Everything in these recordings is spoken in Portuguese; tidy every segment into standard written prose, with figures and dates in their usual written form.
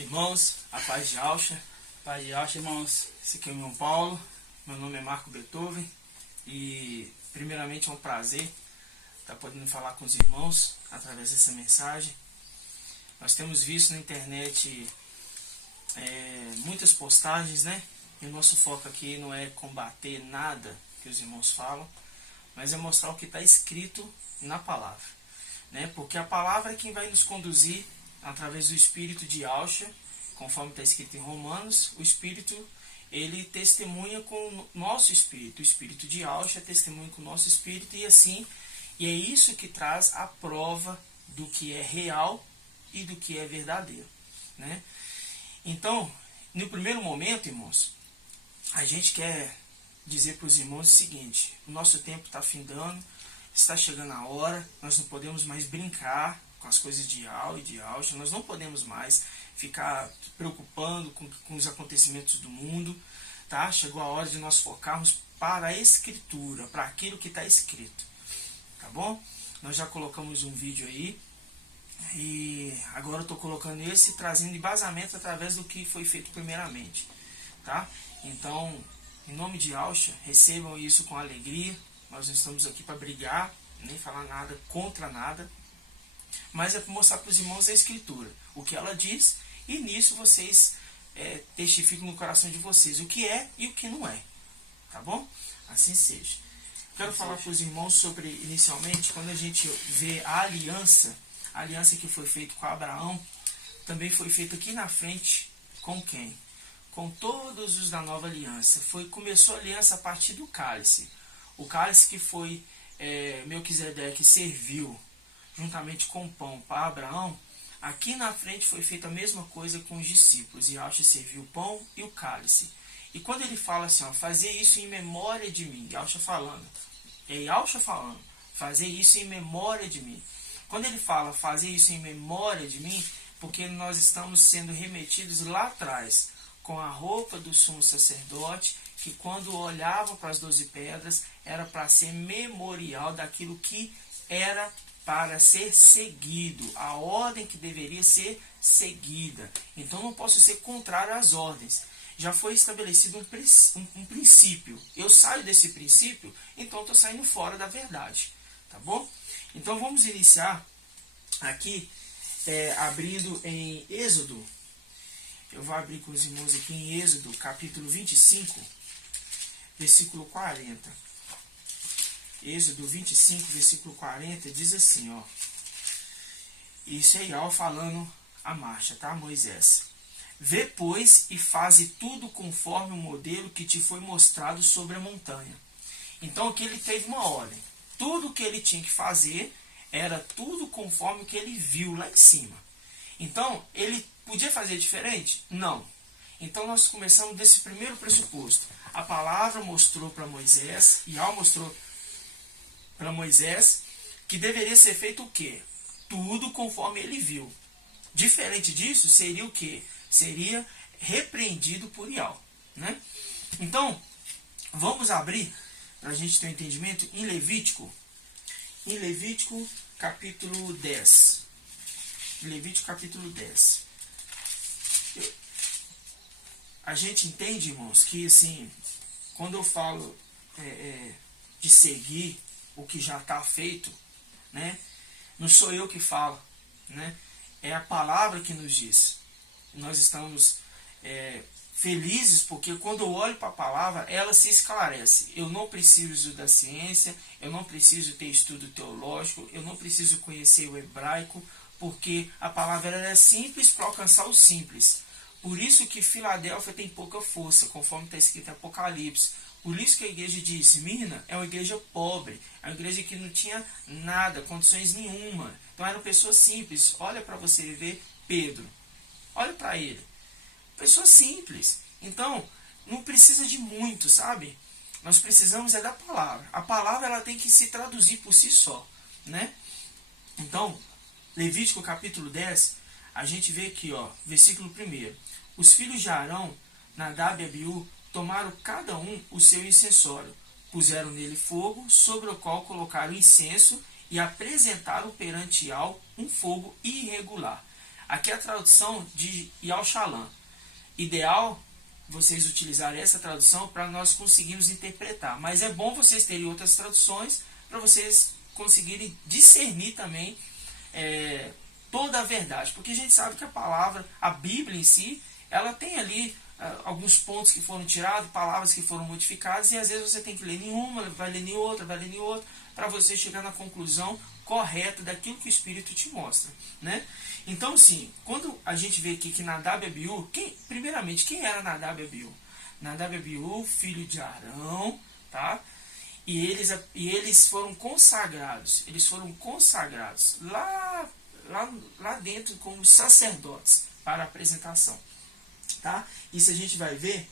Irmãos, a paz de Alcha, irmãos. Esse aqui é o meu Paulo, meu nome é Marco Beethoven e primeiramente é um prazer estar podendo falar com os irmãos através dessa mensagem. Nós temos visto na internet muitas postagens, né? E o nosso foco aqui não é combater nada que os irmãos falam, mas é mostrar o que está escrito na palavra, né? Porque a palavra é quem vai nos conduzir através do Espírito de Alcha, conforme está escrito em Romanos. O Espírito, ele testemunha com o nosso Espírito. O Espírito de Alcha testemunha com o nosso Espírito e é isso que traz a prova do que é real e do que é verdadeiro, né? Então, no primeiro momento, irmãos, a gente quer dizer para os irmãos o seguinte: o nosso tempo está findando, está chegando a hora, nós não podemos mais brincar com as coisas de Al e de Alcha, nós não podemos mais ficar preocupando com os acontecimentos do mundo, tá? Chegou a hora de nós focarmos para a Escritura, para aquilo que está escrito, tá bom? Nós já colocamos um vídeo aí, e agora eu estou colocando esse, trazendo embasamento através do que foi feito primeiramente, tá? Então, em nome de Alcha, recebam isso com alegria. Nós não estamos aqui para brigar, nem falar nada contra nada, mas é para mostrar para os irmãos a Escritura, o que ela diz, e nisso vocês testificam no coração de vocês o que é e o que não é, tá bom? Assim seja. Quero falar para os irmãos sobre, inicialmente, quando a gente vê a aliança que foi feita com Abraão, também foi feita aqui na frente com quem? Com todos os da nova aliança. Começou a aliança a partir do cálice. O cálice que foi Melquisedeque serviu juntamente com o pão para Abraão. Aqui na frente foi feita a mesma coisa com os discípulos. E Alcha serviu o pão e o cálice. E quando ele fala assim, ó, fazer isso em memória de mim, Alcha falando, fazer isso em memória de mim. Quando ele fala fazer isso em memória de mim, porque nós estamos sendo remetidos lá atrás, com a roupa do sumo sacerdote, que quando olhavam para as 12 pedras, era para ser memorial daquilo que era para ser seguido, a ordem que deveria ser seguida. Então não posso ser contrário às ordens. Já foi estabelecido um princípio. Eu saio desse princípio, então estou saindo fora da verdade. Tá bom? Então vamos iniciar aqui abrindo em Êxodo. Eu vou abrir com os irmãos aqui em Êxodo, capítulo 25, versículo 40. Êxodo 25, versículo 40, diz assim, ó. Isso é Yahweh falando a marcha, tá? Moisés. Vê, pois, e faze tudo conforme o modelo que te foi mostrado sobre a montanha. Então aqui ele teve uma ordem. Tudo que ele tinha que fazer era tudo conforme o que ele viu lá em cima. Então, ele podia fazer diferente? Não. Então nós começamos desse primeiro pressuposto. A palavra mostrou para Moisés, e Yahweh mostrou para Moisés, que deveria ser feito o quê? Tudo conforme ele viu. Diferente disso, seria o quê? Seria repreendido por Yahweh, né? Então, vamos abrir, para a gente ter um entendimento, em Levítico. Em Levítico, capítulo 10. Levítico, capítulo 10. A gente entende, irmãos, que assim, quando eu falo de seguir o que já está feito, né? Não sou eu que falo, né? É a palavra que nos diz. Nós estamos felizes porque quando eu olho para a palavra, ela se esclarece. Eu não preciso da ciência, eu não preciso ter estudo teológico, eu não preciso conhecer o hebraico, porque a palavra é simples para alcançar o simples. Por isso que Filadélfia tem pouca força, conforme está escrito em Apocalipse. Por isso que a igreja de Esmirna é uma igreja pobre, é uma igreja que não tinha nada, condições nenhuma. Então eram pessoas simples. Olha para você ver Pedro. Olha para ele. Pessoa simples. Então, não precisa de muito, sabe? Nós precisamos da palavra. A palavra ela tem que se traduzir por si só, né? Então, Levítico capítulo 10, a gente vê aqui, ó, versículo 1. Os filhos de Arão, Nadab e Abiú, tomaram cada um o seu incensório, puseram nele fogo, sobre o qual colocaram incenso e apresentaram perante Yahweh um fogo irregular. Aqui é a tradução de Yahushalom. Ideal vocês utilizarem essa tradução para nós conseguirmos interpretar. Mas é bom vocês terem outras traduções para vocês conseguirem discernir também toda a verdade. Porque a gente sabe que a palavra, a Bíblia em si, ela tem ali alguns pontos que foram tirados, palavras que foram modificadas, e às vezes você tem que ler em uma, vai ler em outra, vai ler em outra, para você chegar na conclusão correta daquilo que o Espírito te mostra, né? Então, assim, quando a gente vê aqui que Nadab e Abiú, primeiramente, quem era Nadab e Abiú? Nadab e Abiú, filho de Arão, tá? E eles foram consagrados, lá dentro como sacerdotes para a apresentação, tá? Isso a gente vai ver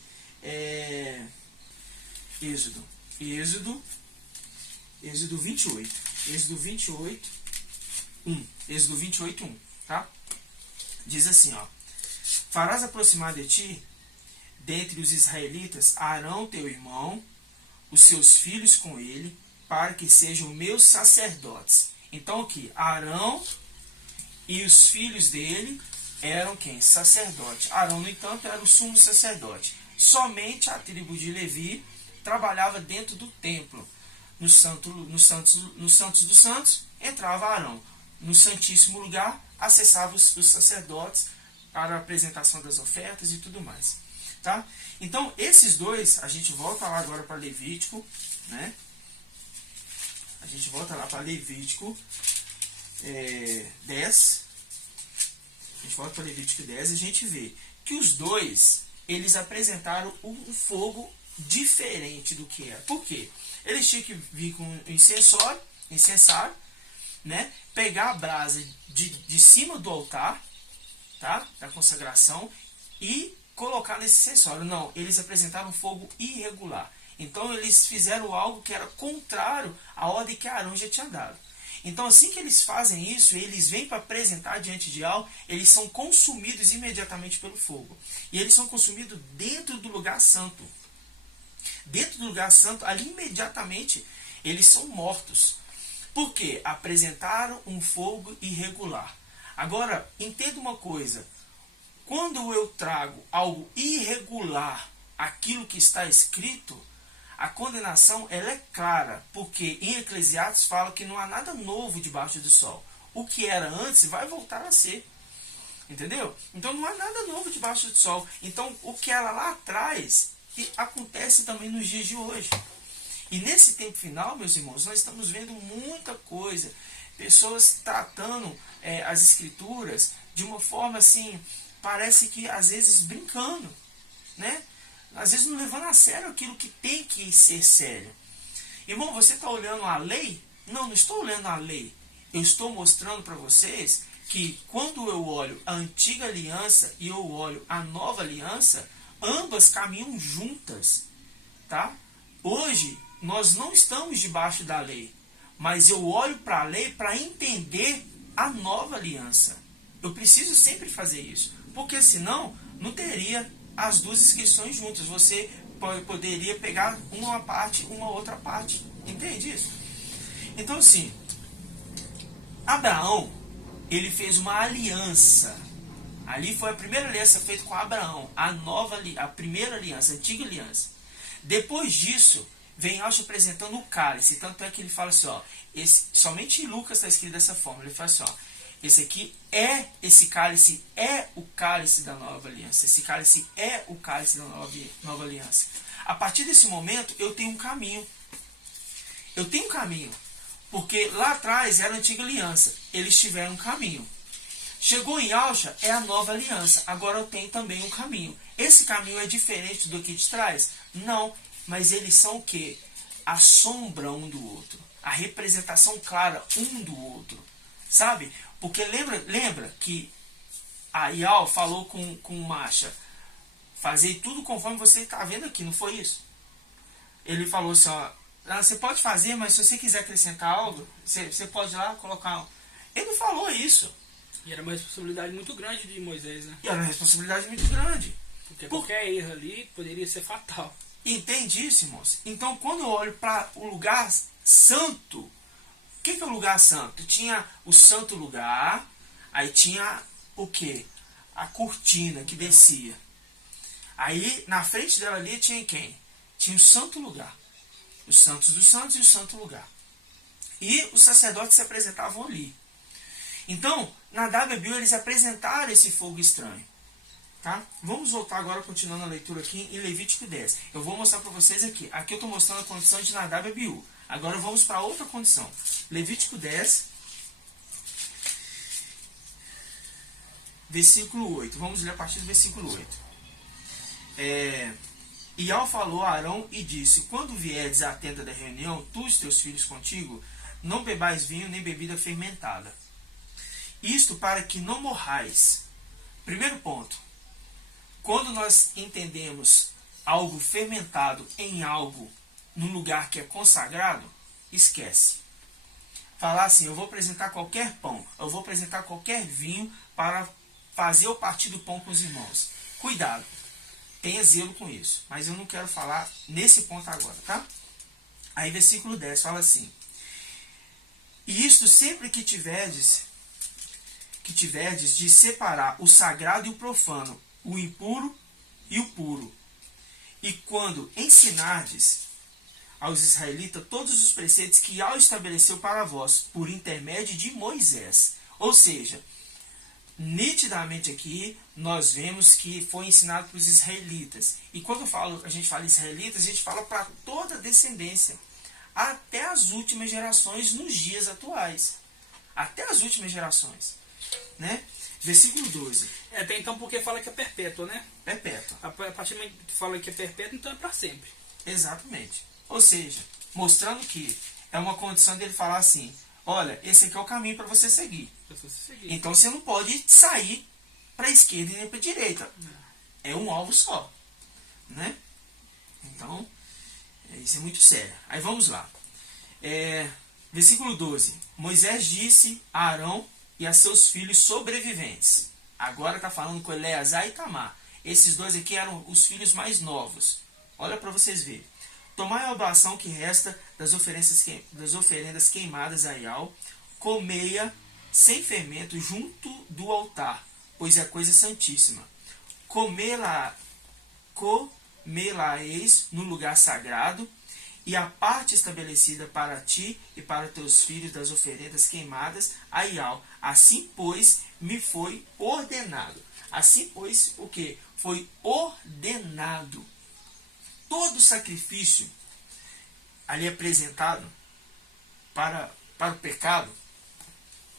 Êxodo 28, Êxodo 28, 1, tá? Diz assim, ó: farás aproximar de ti, dentre os israelitas, Arão teu irmão, os seus filhos com ele, para que sejam meus sacerdotes. Então aqui, Arão e os filhos dele eram quem? Sacerdote. Arão, no entanto, era o sumo sacerdote. Somente a tribo de Levi trabalhava dentro do templo. Nos santos dos santos entrava Arão. No santíssimo lugar acessava os sacerdotes para a apresentação das ofertas e tudo mais, tá? Então esses dois, a gente volta lá agora para Levítico, né? A gente volta lá para Levítico 10. A gente volta para Levítico 10 e a gente vê que os dois, eles apresentaram um fogo diferente do que era. Por quê? Eles tinham que vir com incensário, né? Pegar a brasa de cima do altar, tá? Da consagração, e colocar nesse incensário. Não, eles apresentaram um fogo irregular. Então eles fizeram algo que era contrário à ordem que Arão já tinha dado. Então assim que eles fazem isso, eles vêm para apresentar diante de algo, eles são consumidos imediatamente pelo fogo. E eles são consumidos dentro do lugar santo. Dentro do lugar santo, ali imediatamente, eles são mortos. Por quê? Apresentaram um fogo irregular. Agora, entenda uma coisa. Quando eu trago algo irregular, aquilo que está escrito, a condenação ela é clara. Porque em Eclesiastes fala que não há nada novo debaixo do sol. O que era antes vai voltar a ser. Entendeu? Então não há nada novo debaixo do sol. Então o que era lá atrás acontece também nos dias de hoje. E nesse tempo final, meus irmãos, nós estamos vendo muita coisa. Pessoas tratando as escrituras de uma forma assim, parece que às vezes brincando, né? Às vezes não levando a sério aquilo que tem que ser sério. Irmão, você está olhando a lei? Não estou olhando a lei. Eu estou mostrando para vocês que quando eu olho a antiga aliança e eu olho a nova aliança, ambas caminham juntas, tá? Hoje nós não estamos debaixo da lei, mas eu olho para a lei para entender a nova aliança. Eu preciso sempre fazer isso, porque senão não teria as duas inscrições juntas. Você poderia pegar uma parte, uma outra parte. Entende isso? Então assim, Abraão, ele fez uma aliança. Ali foi a primeira aliança feita com Abraão, a primeira aliança, a antiga aliança. Depois disso, vem Yahshua apresentando o cálice. Tanto é que ele fala assim, ó, somente em Lucas está escrito dessa forma. Ele fala assim, ó, esse cálice é o cálice da nova aliança. Esse cálice é o cálice da nova aliança. A partir desse momento, eu tenho um caminho. Porque lá atrás era a antiga aliança. Eles tiveram um caminho. Chegou em Yahshua, é a nova aliança. Agora eu tenho também um caminho. Esse caminho é diferente do que de trás? Não. Mas eles são o quê? A sombra um do outro. A representação clara um do outro. Sabe? Porque lembra que a Yahweh falou com o Masha, fazei tudo conforme você está vendo aqui, não foi isso? Ele falou assim, ó, você pode fazer, mas se você quiser acrescentar algo, você pode ir lá colocar. Ele não falou isso. E era uma responsabilidade muito grande de Moisés, né? E era uma responsabilidade muito grande. Porque qualquer erro ali poderia ser fatal. Entende isso, irmãos? Então, quando eu olho para o lugar santo, o que é o lugar santo? Tinha o santo lugar, aí tinha o que? A cortina que descia. Aí, na frente dela ali tinha quem? Tinha o santo lugar. Os santos dos santos e o santo lugar. E os sacerdotes se apresentavam ali. Então, Nadab e Abiú, eles apresentaram esse fogo estranho. Tá? Vamos voltar agora, continuando a leitura aqui em Levítico 10. Eu vou mostrar para vocês aqui. Aqui eu estou mostrando a condição de Nadab e Abiú. Agora vamos para outra condição. Levítico 10, versículo 8. Vamos ler a partir do versículo 8. Ial falou a Arão e disse: quando vierdes à tenda da reunião, tu e os teus filhos contigo, não bebais vinho nem bebida fermentada. Isto para que não morrais. Primeiro ponto. Quando nós entendemos algo fermentado em algo, num lugar que é consagrado, esquece. Falar assim, eu vou apresentar qualquer pão, eu vou apresentar qualquer vinho para fazer o partir do pão com os irmãos. Cuidado, tenha zelo com isso, mas eu não quero falar nesse ponto agora, tá? Aí versículo 10 fala assim: e isto sempre que tiverdes de separar o sagrado e o profano, o impuro e o puro. E quando ensinardes aos israelitas todos os preceitos que Yahweh estabeleceu para vós, por intermédio de Moisés. Ou seja, nitidamente aqui nós vemos que foi ensinado para os israelitas. E quando a gente fala israelitas, a gente fala para toda a descendência, até as últimas gerações nos dias atuais. Até as últimas gerações. Né? Versículo 12. Até então, porque fala que é perpétua, né? Perpétua. A partir do momento que fala que é perpétua, então é para sempre. Exatamente. Ou seja, mostrando que é uma condição dele falar assim: olha, esse aqui é o caminho para você seguir. Então você não pode sair para a esquerda e nem para a direita. É um alvo só. Né? Então, isso é muito sério. Aí vamos lá. Versículo 12. Moisés disse a Arão e a seus filhos sobreviventes. Agora está falando com Eleazar e Itamar. Esses dois aqui eram os filhos mais novos. Olha para vocês verem. Tomai a obração que resta das oferendas queimadas a Ial, comei-a sem fermento junto do altar, pois é coisa santíssima. Comê-la-eis no lugar sagrado, e a parte estabelecida para ti e para teus filhos das oferendas queimadas a Ial. Assim, pois, me foi ordenado. Assim, pois, o que? Foi ordenado. Todo sacrifício ali apresentado para o pecado,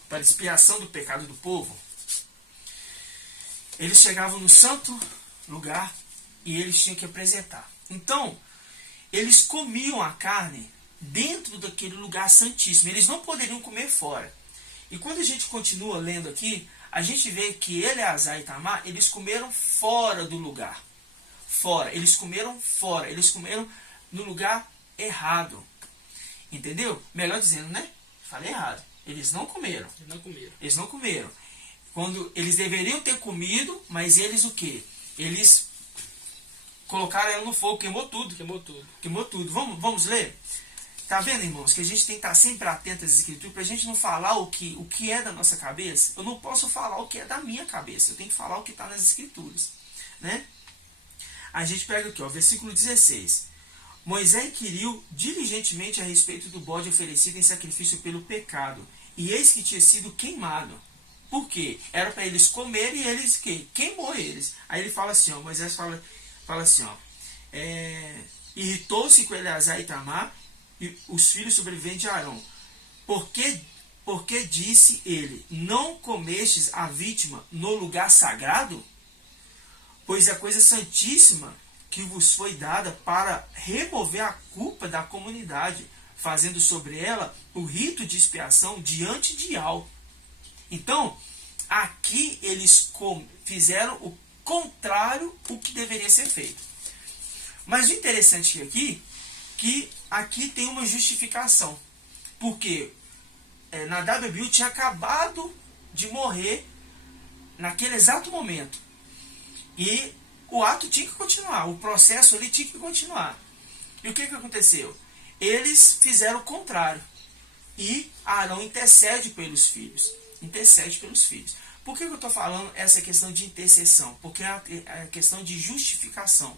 para a expiação do pecado do povo, eles chegavam no santo lugar e eles tinham que apresentar. Então, eles comiam a carne dentro daquele lugar santíssimo. Eles não poderiam comer fora. E quando a gente continua lendo aqui, a gente vê que Eleazar e Itamar, eles comeram fora do lugar. Fora. Eles comeram fora. Eles comeram no lugar errado. Entendeu? Melhor dizendo, né? Falei errado. Eles não comeram. Eles não comeram. Quando eles deveriam ter comido, mas eles o quê? Eles colocaram ela no fogo, queimou tudo. Queimou tudo. Vamos ler? Tá vendo, irmãos, que a gente tem que estar sempre atento às escrituras, para a gente não falar o que é da nossa cabeça. Eu não posso falar o que é da minha cabeça, eu tenho que falar o que está nas escrituras. Né? A gente pega aqui, ó, versículo 16. Moisés inquiriu diligentemente a respeito do bode oferecido em sacrifício pelo pecado, e eis que tinha sido queimado. Por quê? Era para eles comerem e eles queimou eles. Aí ele fala assim, ó, Moisés fala assim, ó, irritou-se com Eleazar e Itamar, e os filhos sobreviventes de Arão. Porque disse ele: não comestes a vítima no lugar sagrado? Pois é coisa santíssima que vos foi dada para remover a culpa da comunidade, fazendo sobre ela o rito de expiação diante de Ial. Então, aqui eles fizeram o contrário do que deveria ser feito. Mas o interessante aqui, que aqui tem uma justificação. Porque Nadab e Abiú tinha acabado de morrer naquele exato momento. E o ato tinha que continuar, o processo ali tinha que continuar. E o que aconteceu? Eles fizeram o contrário. E Arão intercede pelos filhos. Por que eu estou falando essa questão de intercessão? Porque é a questão de justificação.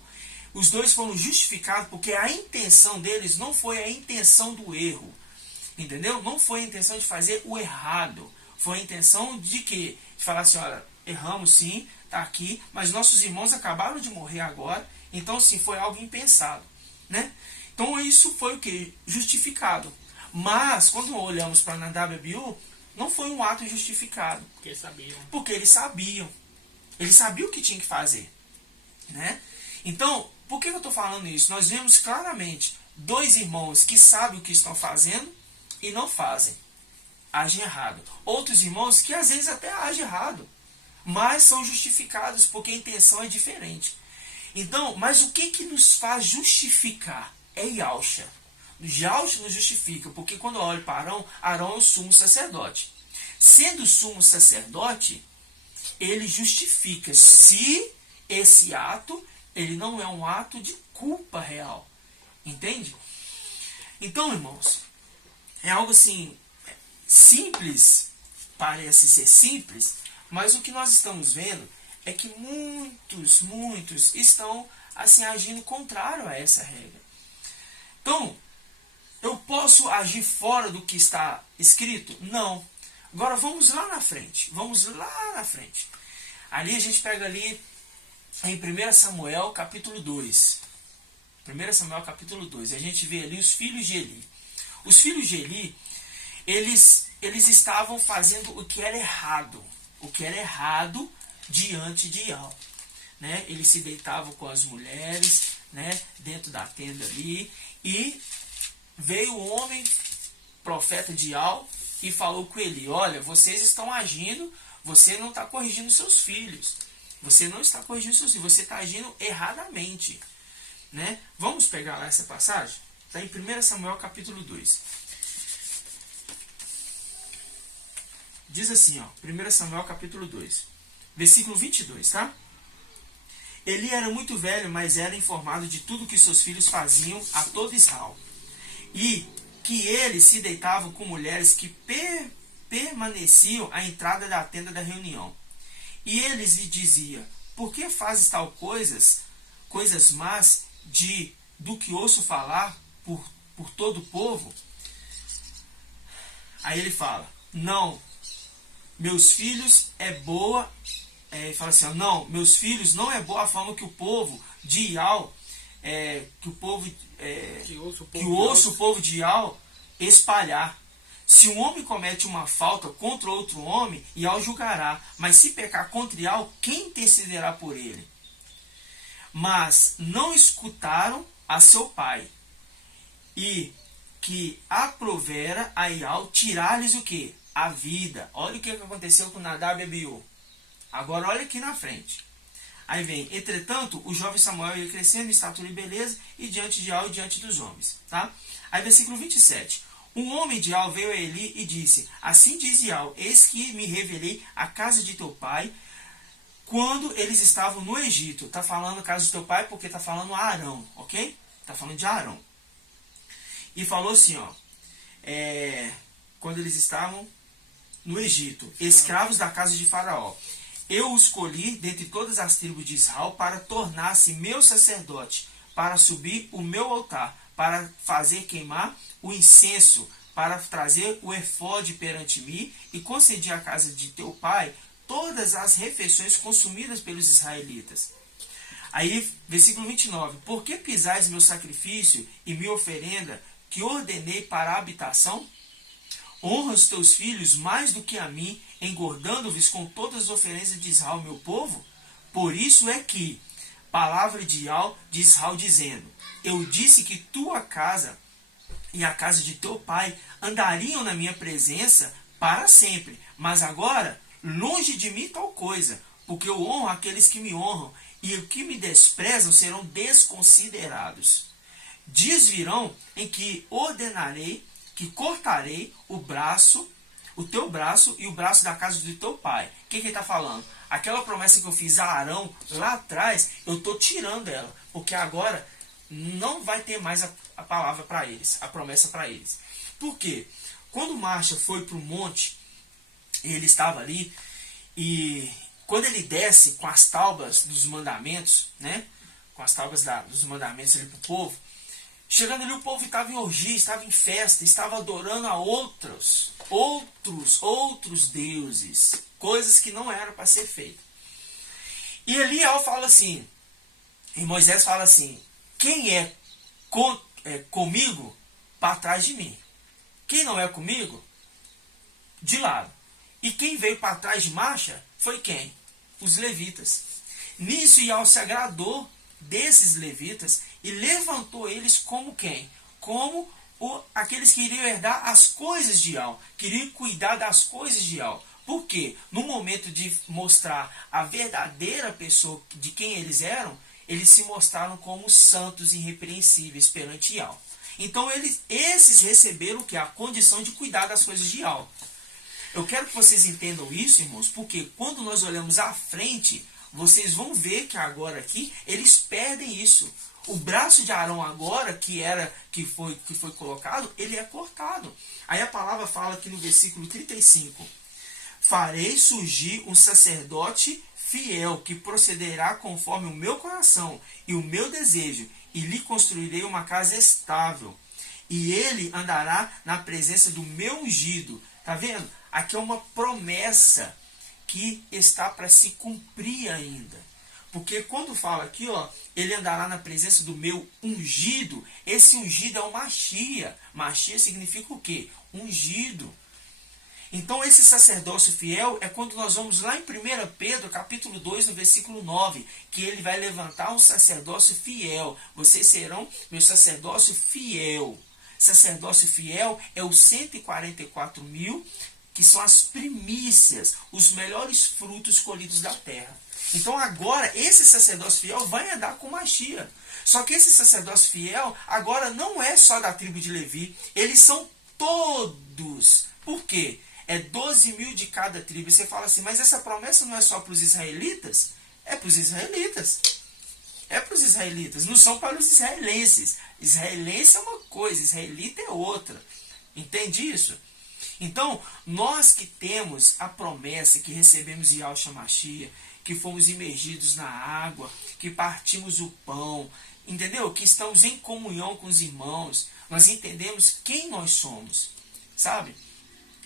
Os dois foram justificados porque a intenção deles não foi a intenção do erro. Entendeu? Não foi a intenção de fazer o errado. Foi a intenção de quê? De falar assim, olha, erramos sim, está aqui, mas nossos irmãos acabaram de morrer agora, então sim, foi algo impensado. Né? Então isso foi o que? Justificado. Mas, quando olhamos para Nadab e Abiú, não foi um ato justificado. Porque sabiam. Porque eles sabiam. Eles sabiam o que tinham que fazer. Né? Então, por que eu estou falando isso? Nós vemos claramente dois irmãos que sabem o que estão fazendo e não fazem. Agem errado. Outros irmãos que às vezes até agem errado, mas são justificados porque a intenção é diferente. Então, mas o que nos faz justificar? É Yahshua. Yahshua nos justifica, porque quando eu olho para Arão, Arão é o sumo sacerdote. Sendo o sumo sacerdote, ele justifica se esse ato ele não é um ato de culpa real. Entende? Então, irmãos, é algo assim simples, parece ser simples, mas o que nós estamos vendo é que muitos estão assim agindo contrário a essa regra. Então, eu posso agir fora do que está escrito? Não. Agora vamos lá na frente. Ali a gente pega ali em 1 Samuel capítulo 2. 1 Samuel capítulo 2. A gente vê ali os filhos de Eli. Os filhos de Eli, eles estavam fazendo o que era errado. O que era errado diante de Yahweh. Né? Eles se deitavam com as mulheres, né? Dentro da tenda ali. E veio o homem, profeta de Yahweh, e falou com Eli, olha, vocês estão agindo, você não está corrigindo seus filhos. Você não está corrigindo seus filhos, você está agindo erradamente. Né? Vamos pegar lá essa passagem? Está em 1 Samuel capítulo 2. Diz assim, ó, 1 Samuel capítulo 2, versículo 22, tá? Eli era muito velho, mas era informado de tudo que seus filhos faziam a todo Israel. E que ele se deitava com mulheres que permaneciam à entrada da tenda da reunião. E eles lhe diziam, por que fazes tal coisas más do que ouço falar por todo o povo? Aí ele fala, não, meus filhos é boa, ele fala assim, não, meus filhos não é boa a forma que o povo de Ial, que ouça o povo de Ial espalhar. Se um homem comete uma falta contra outro homem, Ial julgará, mas se pecar contra Ial, quem intercederá por ele? Mas não escutaram a seu pai, e que aprovera a Ial tirar-lhes o que? A vida. Olha o que aconteceu com Nadab e Abiú. Agora olha aqui na frente. Aí vem, entretanto, o jovem Samuel ia crescendo em estatura e beleza, e diante de Ial e diante dos homens. Tá? Aí versículo 27. Um homem de Ial veio a Eli e disse, assim diz Ial, eis que me revelei a casa de teu pai, quando eles estavam no Egito. Está falando a casa do teu pai porque está falando Arão, ok? Está falando de Arão. E falou assim, ó, quando eles estavam no Egito, escravos da casa de Faraó. Eu o escolhi dentre todas as tribos de Israel para tornar-se meu sacerdote, para subir o meu altar, para fazer queimar o incenso, para trazer o efode perante mim e concedi à casa de teu pai todas as refeições consumidas pelos israelitas. Aí, versículo 29. Por que pisais meu sacrifício e minha oferenda que ordenei para a habitação? Honra os teus filhos mais do que a mim, engordando-vos com todas as oferendas de Israel, meu povo? Por isso é que, palavra de Yahweh de Israel, dizendo, eu disse que tua casa e a casa de teu pai andariam na minha presença para sempre. Mas agora, longe de mim tal coisa, porque eu honro aqueles que me honram, e os que me desprezam serão desconsiderados. Dias virão em que ordenarei que cortarei o teu braço e o braço da casa do teu pai. O que ele está falando? Aquela promessa que eu fiz a Arão lá atrás, eu estou tirando ela, porque agora não vai ter mais a palavra para eles, a promessa para eles. Por quê? Quando Marcha foi para o monte, ele estava ali, E quando ele desce com as tábuas dos mandamentos, né? Com as tábuas dos mandamentos ali para o povo, chegando ali o povo estava em orgia, estava em festa, estava adorando a outros deuses, coisas que não eram para ser feitas. E Eliel fala assim, e Moisés fala assim, quem é comigo, para trás de mim. Quem não é comigo, de lado. E quem veio para trás de marcha foi quem? Os levitas. Nisso Yahweh se agradou desses levitas e levantou eles como quem? Como aqueles que iriam herdar as coisas de Yahweh, queriam cuidar das coisas de Yahweh. Por quê? No momento de mostrar a verdadeira pessoa de quem eles eram, eles se mostraram como santos e irrepreensíveis perante Yahweh. Então esses receberam o que? A condição de cuidar das coisas de Yahweh. Eu quero que vocês entendam isso, irmãos, porque quando nós olhamos à frente, vocês vão ver que agora aqui, eles perdem isso. O braço de Arão agora, que foi colocado, ele é cortado. Aí a palavra fala aqui no versículo 35. Farei surgir um sacerdote fiel, que procederá conforme o meu coração e o meu desejo, e lhe construirei uma casa estável. E ele andará na presença do meu ungido. Tá vendo? Aqui é uma promessa que está para se cumprir ainda. Porque quando fala aqui, ó, ele andará na presença do meu ungido, esse ungido é o Machia. Machia significa o quê? Ungido. Então esse sacerdócio fiel é quando nós vamos lá em 1 Pedro, capítulo 2, no versículo 9, que ele vai levantar um sacerdócio fiel. Vocês serão meu sacerdócio fiel. Sacerdócio fiel é os 144 mil, que são as primícias, os melhores frutos colhidos da terra. Então agora esse sacerdócio fiel vai andar com Machia. Só que esse sacerdócio fiel agora não é só da tribo de Levi, eles são todos. Por quê? É 12 mil de cada tribo. E você fala assim, mas essa promessa não é só para os israelitas? É para os israelitas. É para os israelitas, não são para os israelenses. Israelense é uma coisa, israelita é outra. Entende isso? Então, nós que temos a promessa, que recebemos Yahweh HaMashiach, que fomos imergidos na água, que partimos o pão, entendeu? Que estamos em comunhão com os irmãos, nós entendemos quem nós somos, sabe?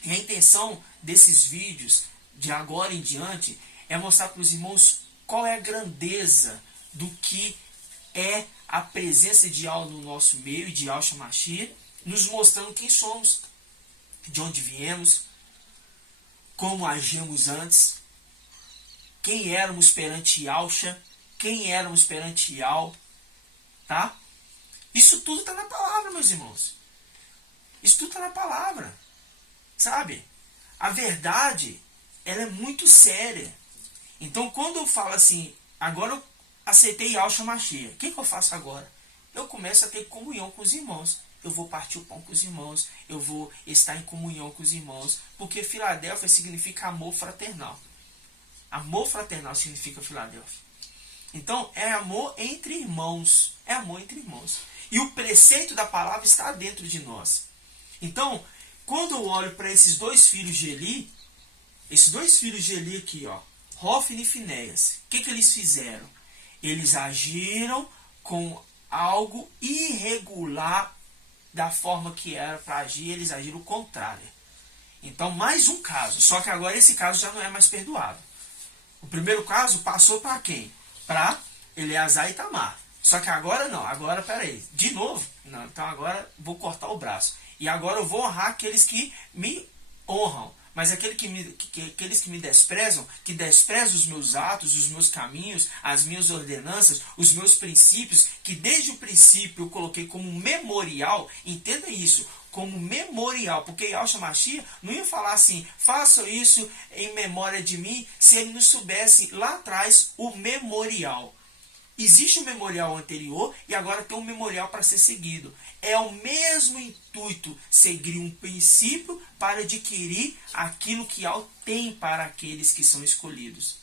E a intenção desses vídeos, de agora em diante, é mostrar para os irmãos qual é a grandeza do que é a presença de Yahweh no nosso meio, de Yahweh HaMashiach, nos mostrando quem somos, de onde viemos, como agimos antes, quem éramos perante Yahshua, quem éramos perante Yahweh, tá? Isso tudo está na palavra, meus irmãos. Isso tudo está na palavra. Sabe? A verdade, ela é muito séria. Então, quando eu falo assim, agora eu aceitei Yahshua HaMashiach, o que eu faço agora? Eu começo a ter comunhão com os irmãos. Eu vou partir o pão com os irmãos. Eu vou estar em comunhão com os irmãos. Porque Filadélfia significa amor fraternal. Amor fraternal significa Filadélfia. Então, é amor entre irmãos. É amor entre irmãos. E o preceito da palavra está dentro de nós. Então, quando eu olho para esses dois filhos de Eli aqui, ó, Hofni e Finéias, o que eles fizeram? Eles agiram com algo irregular da forma que era para agir, eles agiram o contrário. Então, mais um caso, só que agora esse caso já não é mais perdoável. O primeiro caso passou para quem? Para Eleazar e Tamar. Só que agora não, agora peraí, de novo? Não, então agora vou cortar o braço. E agora eu vou honrar aqueles que me honram. Mas aqueles que me desprezam, que desprezam os meus atos, os meus caminhos, as minhas ordenanças, os meus princípios, que desde o princípio eu coloquei como memorial, entenda isso, como memorial, porque Yahshua HaMashiach não ia falar assim, façam isso em memória de mim, se ele não soubesse lá atrás o memorial. Existe um memorial anterior e agora tem um memorial para ser seguido. É o mesmo intuito, seguir um princípio para adquirir aquilo que Yahweh tem para aqueles que são escolhidos.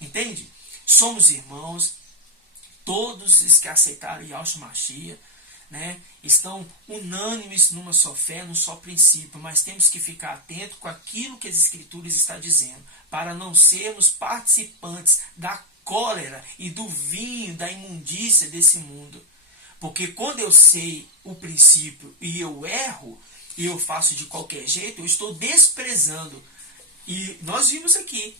Entende? Somos irmãos, todos os que aceitaram Yahshua HaMashiach, né, estão unânimes numa só fé, num só princípio, mas temos que ficar atento com aquilo que as Escrituras estão dizendo, para não sermos participantes da cólera e do vinho, da imundícia desse mundo. Porque quando eu sei o princípio e eu erro, e eu faço de qualquer jeito, eu estou desprezando. E nós vimos aqui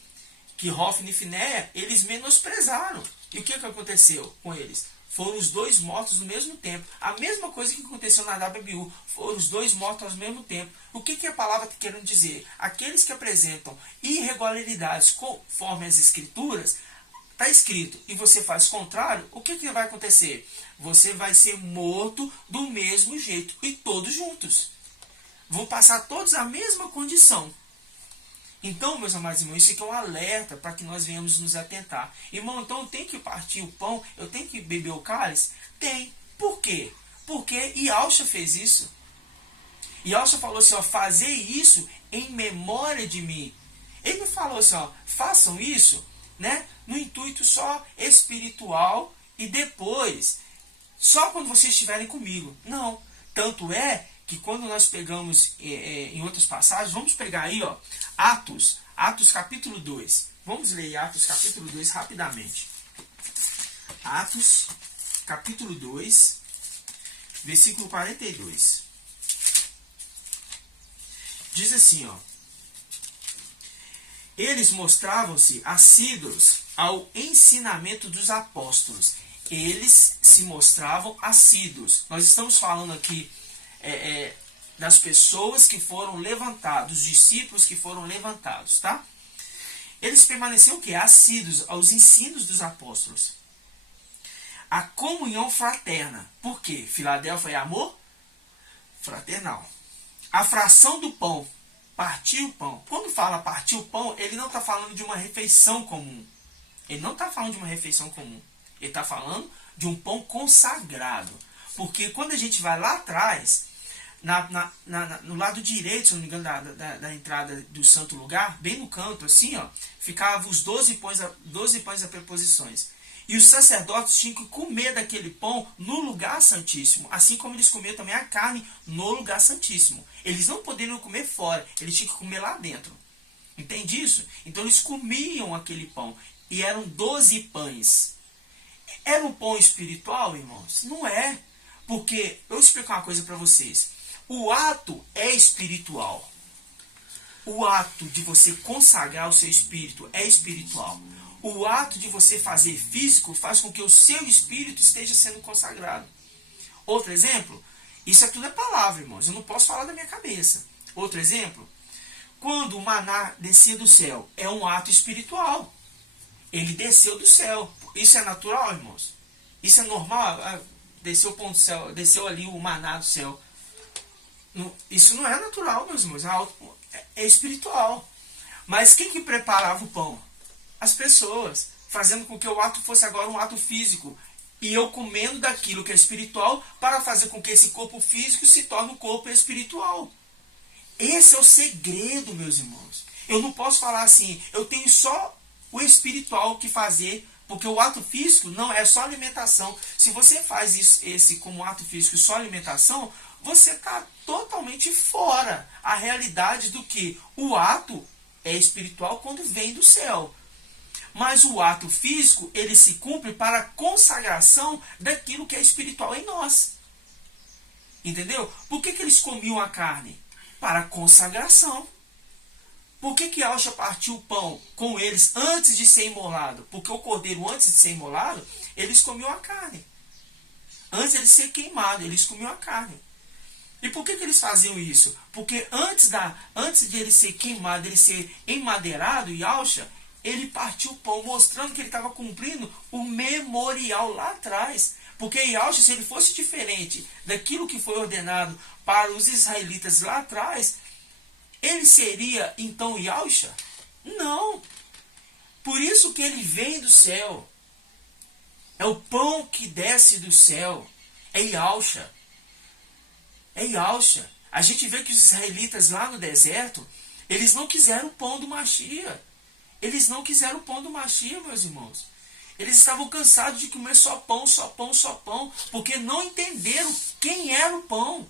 que Hófni e Finéia, eles menosprezaram. E o que aconteceu com eles? Foram os dois mortos no mesmo tempo. A mesma coisa que aconteceu na Abiú. Foram os dois mortos ao mesmo tempo. O que a palavra está querendo dizer? Aqueles que apresentam irregularidades conforme as Escrituras, está escrito, e você faz contrário, o que vai acontecer? Você vai ser morto do mesmo jeito. E todos juntos. Vão passar todos a mesma condição. Então, meus amados irmãos, isso aqui é um alerta para que nós venhamos nos atentar. Irmão, então eu tenho que partir o pão, eu tenho que beber o cálice? Tem. Por quê? Porque Yahshua fez isso. Yahshua falou assim, ó, fazer isso em memória de mim. Ele não falou assim, ó, façam isso, né, no intuito só espiritual e depois, só quando vocês estiverem comigo. Não. Tanto é que quando nós pegamos em outras passagens, vamos pegar aí, ó, Atos capítulo 2. Vamos ler Atos capítulo 2 rapidamente. Atos capítulo 2, versículo 42. Diz assim, ó: eles mostravam-se assíduos ao ensinamento dos apóstolos. Eles se mostravam assíduos. Nós estamos falando aqui das pessoas que foram levantados, dos discípulos que foram levantados, tá? Eles permaneciam o quê? Assíduos aos ensinos dos apóstolos. A comunhão fraterna. Por quê? Filadélfia é amor fraternal. A fração do pão. Partir o pão. Quando fala partir o pão, ele não está falando de uma refeição comum. Ele não está falando de uma refeição comum. Ele está falando de um pão consagrado. Porque quando a gente vai lá atrás, no lado direito, se não me engano, da entrada do santo lugar, bem no canto, assim, ó, ficavam os 12 pães a preposições. E os sacerdotes tinham que comer daquele pão no lugar santíssimo, assim como eles comiam também a carne no lugar santíssimo. Eles não poderiam comer fora, eles tinham que comer lá dentro. Entende isso? Então eles comiam aquele pão, e eram 12 pães. Era um pão espiritual, irmãos? Não é. Porque, eu vou explicar uma coisa para vocês. O ato é espiritual. O ato de você consagrar o seu espírito é espiritual. O ato de você fazer físico faz com que o seu espírito esteja sendo consagrado. Outro exemplo, isso tudo é palavra, irmãos. Eu não posso falar da minha cabeça. Outro exemplo, quando o maná descia do céu, é um ato espiritual. Ele desceu do céu. Isso é natural, irmãos? Isso é normal? Desceu o pão do céu, desceu ali o maná do céu. Isso não é natural, meus irmãos. É espiritual. Mas quem que preparava o pão? As pessoas. Fazendo com que o ato fosse agora um ato físico. E eu comendo daquilo que é espiritual para fazer com que esse corpo físico se torne um corpo espiritual. Esse é o segredo, meus irmãos. Eu não posso falar assim, eu tenho só o espiritual que fazer, porque o ato físico não é só alimentação. Se você faz esse como ato físico só alimentação, você está totalmente fora a realidade do que o ato é espiritual quando vem do céu. Mas o ato físico, ele se cumpre para a consagração daquilo que é espiritual em nós. Entendeu? Por que eles comiam a carne? Para a consagração. Por que Yahshua partiu o pão com eles antes de ser imolado? Porque o cordeiro, antes de ser imolado, eles comiam a carne. Antes de ele ser queimado, eles comiam a carne. E por que eles faziam isso? Porque antes de ele ser queimado, ele ser emadeirado, Yahshua, ele partiu o pão, mostrando que ele estava cumprindo o memorial lá atrás. Porque Yahshua, se ele fosse diferente daquilo que foi ordenado para os israelitas lá atrás, ele seria então Yahshua? Não. Por isso que ele vem do céu. É o pão que desce do céu. É Yahshua. É Yahshua. A gente vê que os israelitas lá no deserto, eles não quiseram o pão do Mashiach. Eles não quiseram o pão do Mashiach, meus irmãos. Eles estavam cansados de comer só pão, só pão, só pão, porque não entenderam quem era o pão.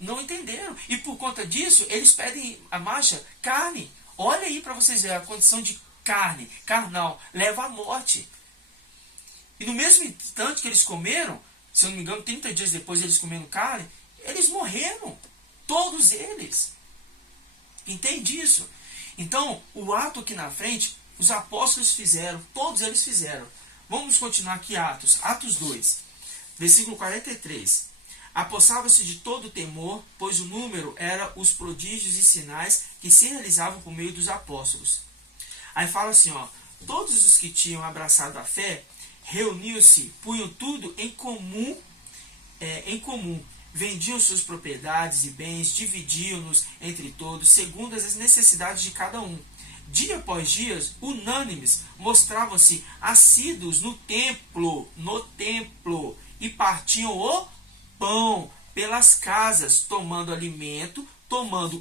Não entenderam. E por conta disso, eles pedem a marcha carne. Olha aí para vocês verem a condição de carne, carnal, leva à morte. E no mesmo instante que eles comeram, se eu não me engano, 30 dias depois eles comendo carne, eles morreram. Todos eles. Entende isso? Então, o ato aqui na frente, os apóstolos fizeram, todos eles fizeram. Vamos continuar aqui Atos. Atos 2, versículo 43. Apossava-se de todo temor, pois o número era os prodígios e sinais que se realizavam por meio dos apóstolos. Aí fala assim, ó, todos os que tinham abraçado a fé, reuniam-se, punham tudo em comum, vendiam suas propriedades e bens, dividiam-nos entre todos, segundo as necessidades de cada um. Dia após dia, unânimes, mostravam-se assíduos no templo, e partiam o pão pelas casas, tomando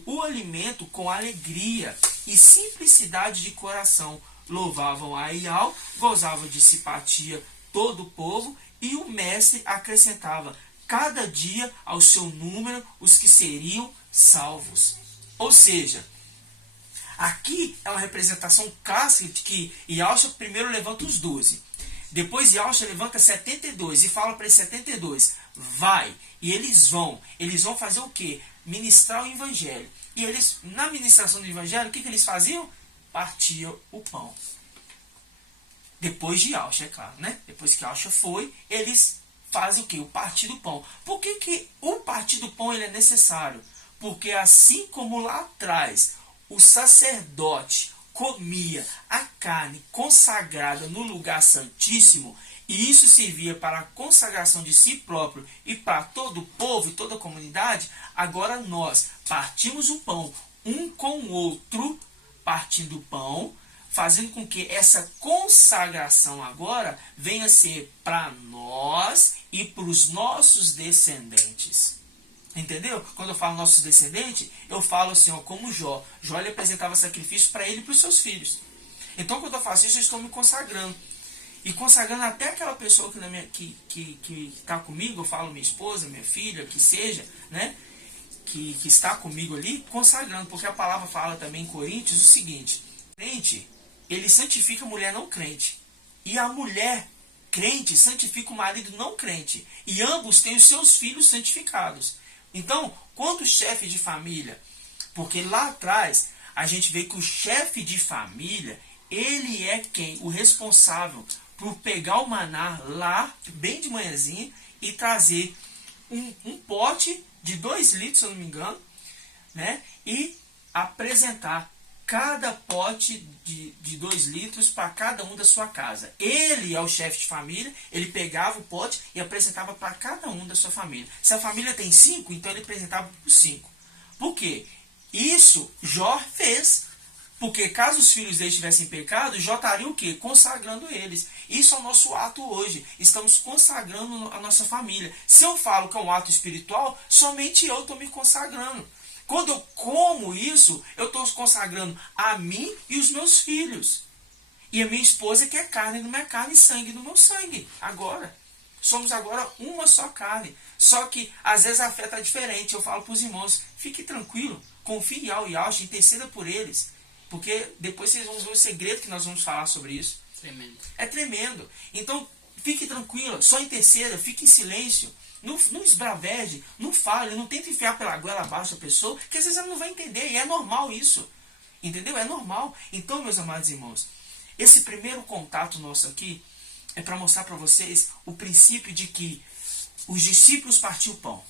o alimento com alegria e simplicidade de coração. Louvavam a Ial, gozavam de simpatia todo o povo, e o mestre acrescentava cada dia ao seu número os que seriam salvos. Ou seja, aqui é uma representação clássica de que Yahshua primeiro levanta os 12. Depois Yahshua levanta 72 e fala para esses 72, vai. E eles vão fazer o quê? Ministrar o evangelho. E eles, na ministração do evangelho, o que eles faziam? Partiam o pão. Depois de Yahshua, é claro, né? Depois que Yahshua foi, eles fazem o quê? O partir do pão. Por que o partir do pão ele é necessário? Porque assim como lá atrás o sacerdote comia a carne consagrada no lugar santíssimo, e isso servia para a consagração de si próprio e para todo o povo e toda a comunidade, agora nós partimos o pão um com o outro, partindo o pão, fazendo com que essa consagração agora venha a ser para nós e para os nossos descendentes. Entendeu? Quando eu falo nossos descendentes, eu falo assim, ó, como Jó. Jó ele apresentava sacrifício para ele e para os seus filhos. Então quando eu faço isso, eu estou me consagrando. E consagrando até aquela pessoa que está comigo, eu falo minha esposa, minha filha, que seja, né? Que está comigo ali, consagrando. Porque a palavra fala também em Coríntios o seguinte: crente, ele santifica a mulher não crente. E a mulher crente santifica o marido não crente. E ambos têm os seus filhos santificados. Então, quando o chefe de família, porque lá atrás a gente vê que o chefe de família, ele é quem? O responsável por pegar o maná lá, bem de manhãzinha, e trazer um pote de 2 litros, se eu não me engano, né? E apresentar cada pote de 2 litros para cada um da sua casa. Ele é o chefe de família, ele pegava o pote e apresentava para cada um da sua família. Se a família tem 5, então ele apresentava para os 5. Por quê? Isso Jó fez. Porque caso os filhos dele tivessem pecado, Jó estaria o quê? Consagrando eles. Isso é o nosso ato hoje. Estamos consagrando a nossa família. Se eu falo que é um ato espiritual, somente eu estou me consagrando. Quando eu como isso, eu estou consagrando a mim e os meus filhos. E a minha esposa que é carne do minha carne e sangue do meu sangue. Agora. Somos agora uma só carne. Só que às vezes a fé está diferente. Eu falo para os irmãos, fique tranquilo. Confie em Yahshua, interceda por eles. Porque depois vocês vão ver o segredo que nós vamos falar sobre isso. Tremendo. É tremendo. Então, fique tranquilo. Só interceda, fique em silêncio. Não esbraveje, não fale, não tente enfiar pela goela abaixo a pessoa, que às vezes ela não vai entender, e é normal isso. Entendeu? É normal. Então, meus amados irmãos, esse primeiro contato nosso aqui é para mostrar para vocês o princípio de que os discípulos partiam o pão,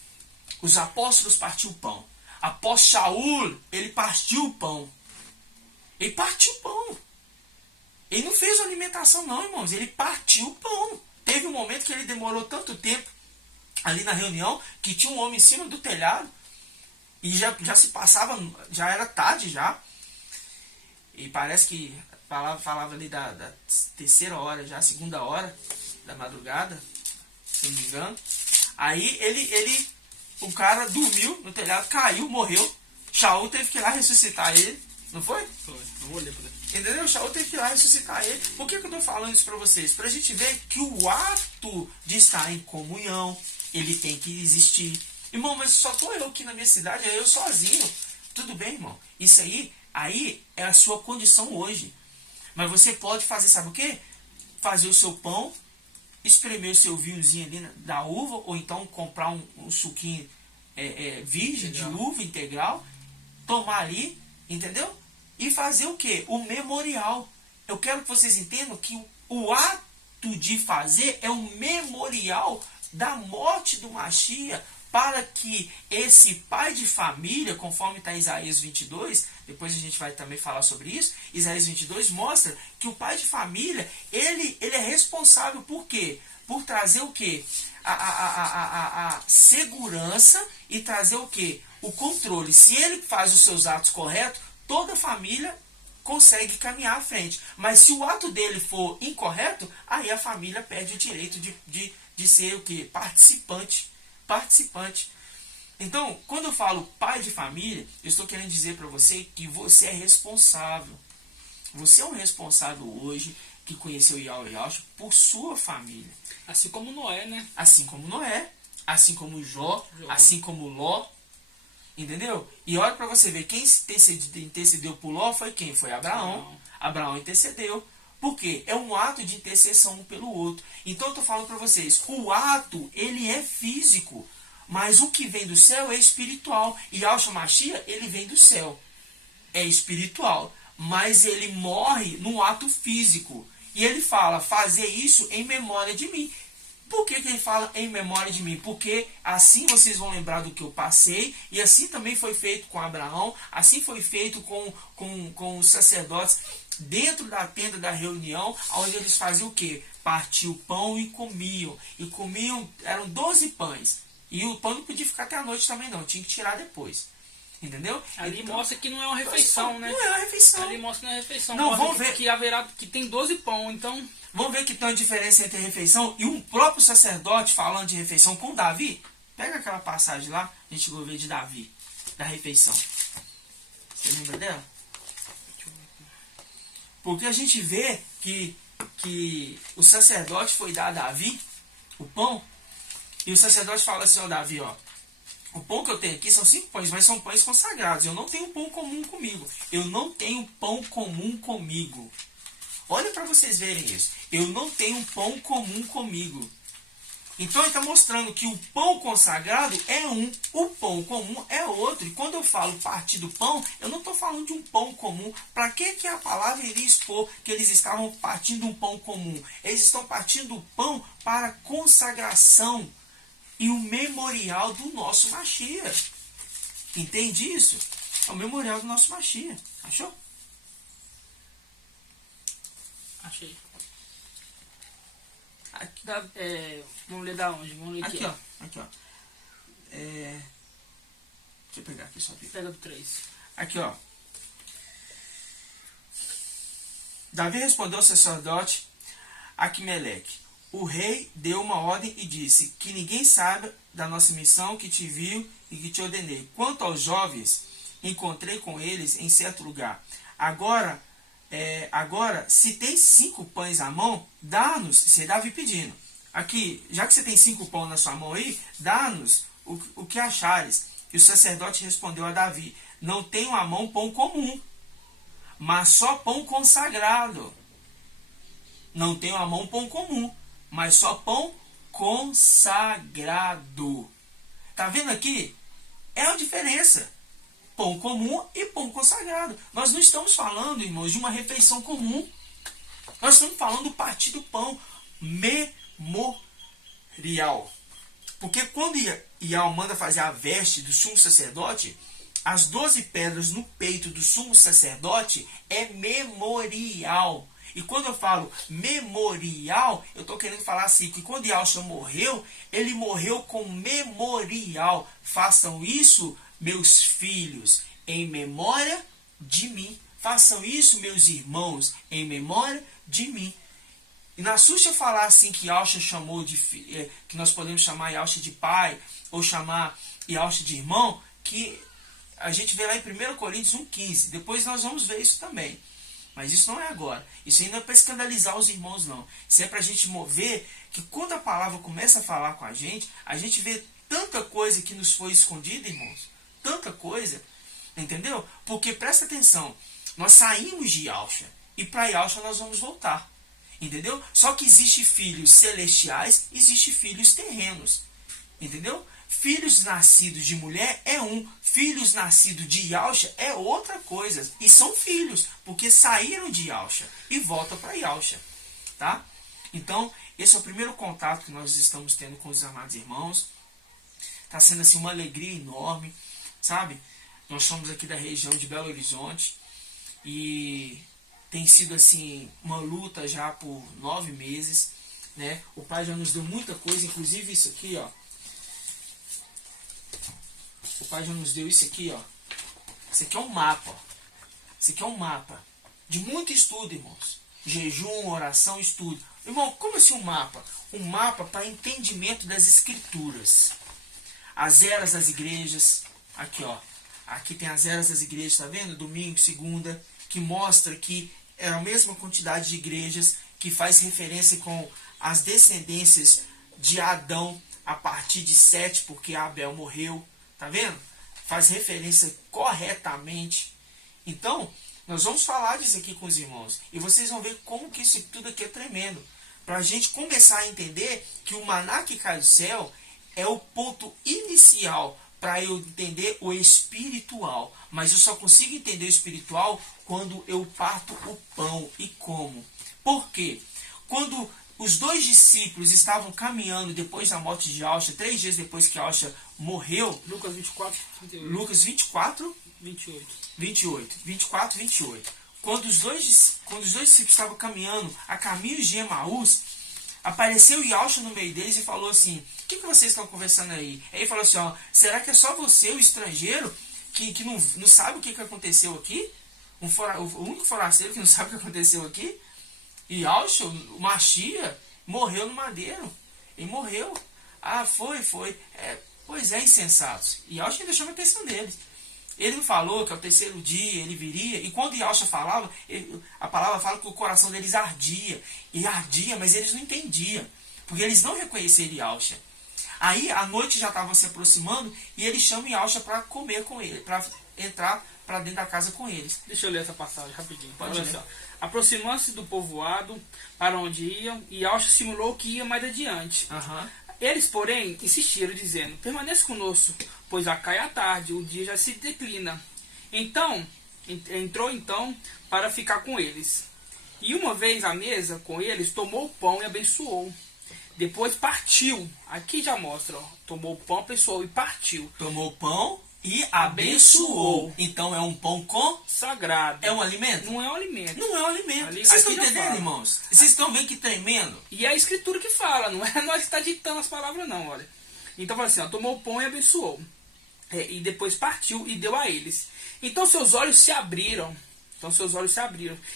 os apóstolos partiam o pão. Após Shaul, ele partiu o pão. Ele partiu o pão. Ele não fez alimentação não, irmãos, ele partiu o pão. Teve um momento que ele demorou tanto tempo ali na reunião, que tinha um homem em cima do telhado, e já se passava, já era tarde já, e parece que falava ali da terceira hora já, segunda hora da madrugada, se não me engano. Aí o cara dormiu no telhado, caiu, morreu. Shaul teve que ir lá ressuscitar ele, Não foi? Foi. Eu vou ler por aqui. Entendeu? Shaul teve que ir lá ressuscitar ele. Por que eu estou falando isso para vocês? Para a gente ver que o ato de estar em comunhão, ele tem que existir. Irmão, mas só estou eu aqui na minha cidade, é eu sozinho. Tudo bem, irmão. Isso aí é a sua condição hoje. Mas você pode fazer, sabe o quê? Fazer o seu pão, espremer o seu vinhozinho ali da uva, ou então comprar um suquinho virgem integral, de uva integral, tomar ali, entendeu? E fazer o quê? O memorial. Eu quero que vocês entendam que o ato de fazer é um memorial da morte do Mashiach, para que esse pai de família, conforme está Isaías 22, depois a gente vai também falar sobre isso, Isaías 22 mostra que o pai de família, ele é responsável por quê? Por trazer o quê? A segurança e trazer o quê? O controle. Se ele faz os seus atos corretos, toda a família consegue caminhar à frente. Mas se o ato dele for incorreto, aí a família perde o direito de ser o quê? Participante. Então, quando eu falo pai de família, eu estou querendo dizer para você que você é responsável. Você é um responsável hoje que conheceu Yahweh Yahshua por sua família. Assim como Noé, né? Assim como Noé, assim como Jó. Assim como Ló. Entendeu? E olha para você ver, quem intercedeu por Ló foi quem? Foi Abraão. Abraão intercedeu. Por quê? É um ato de intercessão um pelo outro. Então eu estou falando para vocês, o ato, ele é físico, mas o que vem do céu é espiritual. E Yahshua Mashiach, ele vem do céu. É espiritual, mas ele morre num ato físico. E ele fala, fazer isso em memória de mim. Por que ele fala em memória de mim? Porque assim vocês vão lembrar do que eu passei, e assim também foi feito com Abraão, assim foi feito com os sacerdotes, dentro da tenda da reunião, onde eles faziam o quê? Partiam o pão e comiam. E comiam, eram 12 pães. E o pão não podia ficar até a noite também não, tinha que tirar depois. Entendeu? Ali então, mostra que não é uma refeição, né? Não é uma refeição. Ali mostra que não é uma refeição. Não, mostra vamos ver. Que haverá, que tem 12 pão, então... Vamos ver que tem uma diferença entre refeição e um próprio sacerdote falando de refeição com Davi. Pega aquela passagem lá, a gente vai ver de Davi, da refeição. Você lembra dela? Porque a gente vê que o sacerdote foi dar a Davi o pão, e o sacerdote fala assim, ó Davi, ó, o pão que eu tenho aqui são 5 pães, mas são pães consagrados. Eu não tenho pão comum comigo. Eu não tenho pão comum comigo. Olha para vocês verem isso. Eu não tenho pão comum comigo. Então ele está mostrando que o pão consagrado é um, o pão comum é outro. E quando eu falo partir do pão, eu não estou falando de um pão comum. Para que a palavra iria expor que eles estavam partindo um pão comum? Eles estão partindo o pão para consagração e o memorial do nosso Mashiach. Entende isso? É o memorial do nosso Mashiach. Achou? Achei. Aqui, vamos ler da onde? Vamos ler aqui, ó. Aqui, ó. Deixa eu pegar aqui só. Pega do 3. Aqui, ó. Davi respondeu ao sacerdote Aquimeleque. O rei deu uma ordem e disse que ninguém saiba da nossa missão que te viu e que te ordenei. Quanto aos jovens, encontrei com eles em certo lugar. Agora, se tem 5 pães à mão, dá-nos, você Davi pedindo. Aqui, já que você tem 5 pães na sua mão aí, dá-nos o que achares. E o sacerdote respondeu a Davi, não tenho à mão pão comum, mas só pão consagrado. Não tenho à mão pão comum, mas só pão consagrado. Tá vendo aqui? É a diferença. Pão comum e pão consagrado. Nós não estamos falando, irmãos, de uma refeição comum. Nós estamos falando do partir do pão memorial. Porque quando Ial manda fazer a veste do sumo sacerdote, as 12 pedras no peito do sumo sacerdote é memorial. E quando eu falo memorial, eu estou querendo falar assim, que quando Yahshua morreu, ele morreu com memorial. Façam isso, meus filhos, em memória de mim. Façam isso, meus irmãos, em memória de mim. E na Xuxa falar assim que Yahshua chamou de que nós podemos chamar Yahshua de pai, ou chamar Yahshua de irmão, que a gente vê lá em 1 Coríntios 1,15. Depois nós vamos ver isso também. Mas isso não é agora. Isso ainda é para escandalizar os irmãos, não. Isso é para a gente ver que quando a palavra começa a falar com a gente vê tanta coisa que nos foi escondida, irmãos. Tanta coisa. Entendeu? Porque, presta atenção, nós saímos de Yalcha. E para Yalcha nós vamos voltar. Entendeu? Só que existe filhos celestiais, existe filhos terrenos. Entendeu? Filhos nascidos de mulher é um, filhos nascidos de Yalcha é outra coisa. E são filhos, porque saíram de Yalcha e voltam para Yalcha. Tá? Então, esse é o primeiro contato que nós estamos tendo com os amados irmãos. Está sendo assim uma alegria enorme, sabe? Nós somos aqui da região de Belo Horizonte e tem sido assim uma luta já por 9 meses, né? O Pai já nos deu muita coisa, inclusive isso aqui, ó. O Pai já nos deu isso aqui, ó. Isso aqui é um mapa. Isso aqui é um mapa de muito estudo, irmãos. Jejum, oração, estudo. Irmão, como assim um mapa? Um mapa para entendimento das escrituras. As eras das igrejas. Aqui, ó. Aqui tem as eras das igrejas, tá vendo? Domingo, segunda. Que mostra que é a mesma quantidade de igrejas, que faz referência com as descendências de Adão a partir de Sete, porque Abel morreu. Tá vendo? Faz referência corretamente. Então, nós vamos falar disso aqui com os irmãos. E vocês vão ver como que isso tudo aqui é tremendo. Para a gente começar a entender que o maná que cai do céu é o ponto inicial para eu entender o espiritual. Mas eu só consigo entender o espiritual quando eu parto o pão e como. Por quê? Quando os 2 discípulos estavam caminhando depois da morte de Yalcha, 3 dias depois que Yalcha morreu. Lucas 24, 28. Lucas 24, 28. 28. 24, 28. Quando os dois discípulos estavam caminhando a caminho de Emaús, apareceu Yalcha no meio deles e falou assim: o que vocês estão conversando aí? Aí ele falou assim: ó, será que é só você, o estrangeiro, que não sabe o que aconteceu aqui? O único forasteiro que não sabe o que aconteceu aqui? E Yalcha, o Machia, morreu no madeiro. Ele morreu. Ah, foi. Pois é, insensatos. E Yalcha ainda chama a atenção deles. Ele não falou que ao 3º dia ele viria. E quando Yalcha falava, a palavra fala que o coração deles ardia. E ardia, mas eles não entendiam. Porque eles não reconheceram Yalcha. Aí a noite já estava se aproximando e ele chama Yalcha para comer com ele, para entrar para dentro da casa com eles. Deixa eu ler essa passagem rapidinho. Pode Olha ler. só. Aproximando-se do povoado para onde iam, Yalcha simulou que ia mais adiante. Aham. Eles, porém, insistiram, dizendo: permaneça conosco, pois já cai a tarde, o dia já se declina. Então, entrou para ficar com eles. E uma vez à mesa com eles, tomou o pão e abençoou. Depois partiu. Aqui já mostra, ó. Tomou o pão, abençoou e partiu. Tomou o pão e abençoou. Então é um pão Sagrado. É um alimento? Não é um alimento. Não é um alimento. Ali- Vocês estão aqui já entendendo, fala. irmãos? Vocês estão vendo que tremendo? E é a escritura que fala, não é nós que está ditando as palavras, não, olha. Então fala assim, ó, tomou o pão e abençoou. E depois partiu e deu a eles. Então seus olhos se abriram.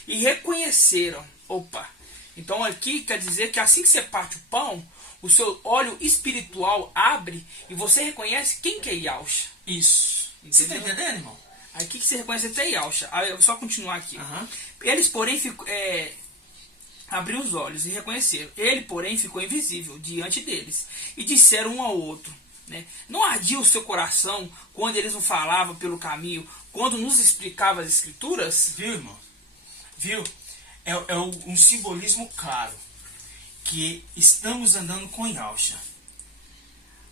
E reconheceram. Opa! Então aqui quer dizer que assim que você parte o pão, o seu olho espiritual abre e você reconhece quem que é Yalcha. Isso. Você está Entendeu? entendendo, irmão? Aqui que você reconhece até Yalcha. Aí eu vou só continuar aqui. Aham. Eles, porém, abriu os olhos e reconheceram. Ele, porém, ficou invisível diante deles. E disseram um ao outro, né? Não ardia o seu coração quando eles nos falavam pelo caminho, quando nos explicava as escrituras? Viu, irmão? Viu? É um simbolismo claro. Que estamos andando com Yalcha.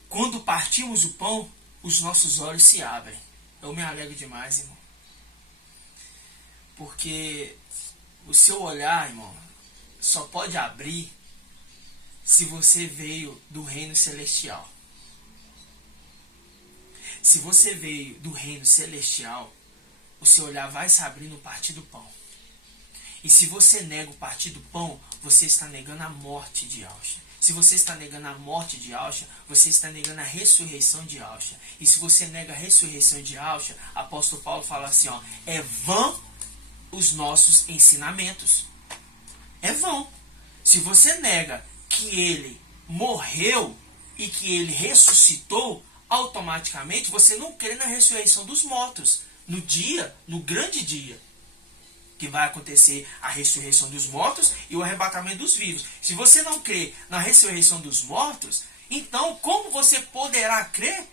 Quando partimos o pão, os nossos olhos se abrem. Eu me alegro demais, irmão. Porque o seu olhar, irmão, só pode abrir se você veio do reino celestial. Se você veio do reino celestial, o seu olhar vai se abrir no partir do pão. E se você nega o partir do pão, você está negando a morte de Yalcha. Se você está negando a morte de Yalcha, você está negando a ressurreição de Yalcha. E se você nega a ressurreição de Yalcha, apóstolo Paulo fala assim, ó, é vão os nossos ensinamentos. É vão. Se você nega que ele morreu e que ele ressuscitou, automaticamente você não crê na ressurreição dos mortos. No grande dia, que vai acontecer a ressurreição dos mortos e o arrebatamento dos vivos. Se você não crê na ressurreição dos mortos, então como você poderá crer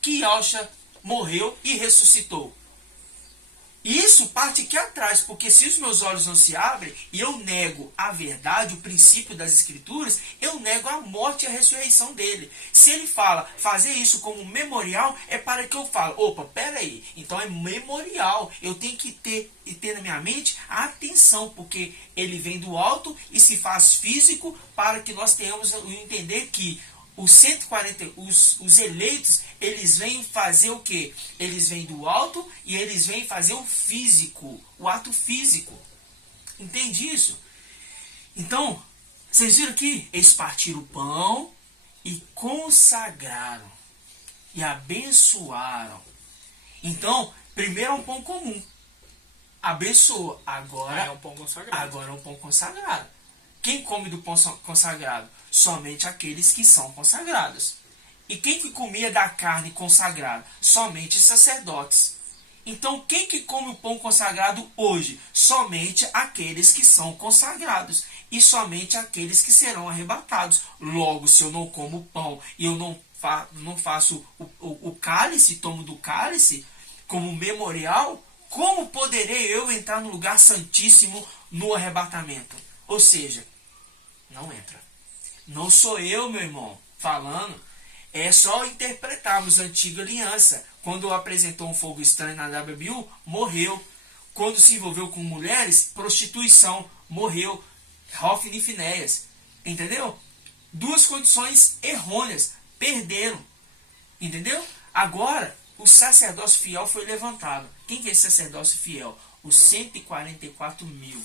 que Yahshua morreu e ressuscitou? Isso parte aqui atrás, porque se os meus olhos não se abrem e eu nego a verdade, o princípio das Escrituras, eu nego a morte e a ressurreição dele. Se ele fala fazer isso como memorial, é para que eu falo, opa, peraí, então é memorial. Eu tenho que ter na minha mente a atenção, porque ele vem do alto e se faz físico para que nós tenhamos o entender que os 140, os eleitos, eles vêm fazer o quê? Eles vêm do alto e eles vêm fazer o físico, o ato físico. Entende isso? Então, vocês viram aqui? Eles partiram o pão e consagraram e abençoaram. Então, primeiro é um pão comum. Abençoa. Agora é um pão consagrado. Agora é um pão consagrado. Quem come do pão consagrado? Somente aqueles que são consagrados. E quem que comia da carne consagrada? Somente sacerdotes. Então, quem que come o pão consagrado hoje? Somente aqueles que são consagrados. E somente aqueles que serão arrebatados. Logo, se eu não como o pão e eu não faço o cálice, tomo do cálice, como memorial, como poderei eu entrar no lugar santíssimo no arrebatamento? Ou seja, não entra. Não sou eu, meu irmão, falando. É só interpretarmos a antiga aliança. Quando apresentou um fogo estranho na WBU, morreu. Quando se envolveu com mulheres, prostituição, morreu. Hofni e Finéias. Entendeu? Duas condições errôneas. Perderam. Entendeu? Agora, o sacerdócio fiel foi levantado. Quem que é esse sacerdócio fiel? Os 144 mil.